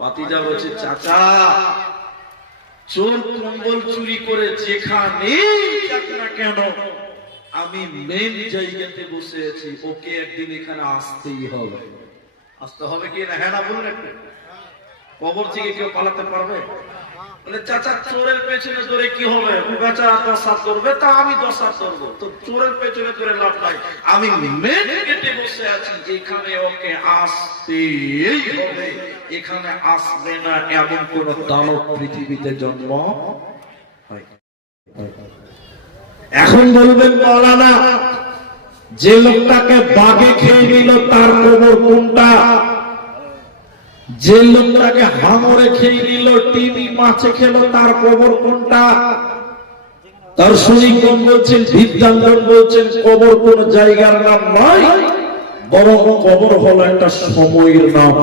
ভাতিজা বলছে, চাচা চোর কম্বল চুরি করে যেখানে যাক না কেন আমি মেন জায়গাতে বসে আছি, ওকে একদিন এখানে আসতেই হবে। আসতে হবে কি না? হ্যাঁ না বলুন একটু। কবর থেকে কেউ পালাতে পারবে? বলে, চাচা চোরের পেছনে ধরে কি হবে? ও বেচারা 10 হাত ধরবে, তা আমি 10 হাত ধরবো, তো চোরের পেছনে ধরে লাভ নাই। আমি মেন গেটে বসে আছি, এখানে ওকে আসতেই হবে। এখানে আসবে না এমন কোন দানব পৃথিবীতে জন্ম হয়। এখন বলবেন মাওলানা, যে লোকটাকে বাঘে খেয়ে নিল তার কবর কোনটা? যে লোকটাকে হাঙরে খেয়ে নিল, টিভি মাছে খেলো, তার কবর কোনটা? দার্শনিকগণ বলছেন, বিদ্বানগণ বলছেন, কবর কোন জায়গার নাম নয়, বরং কবর হলো একটা সময়ের নাম।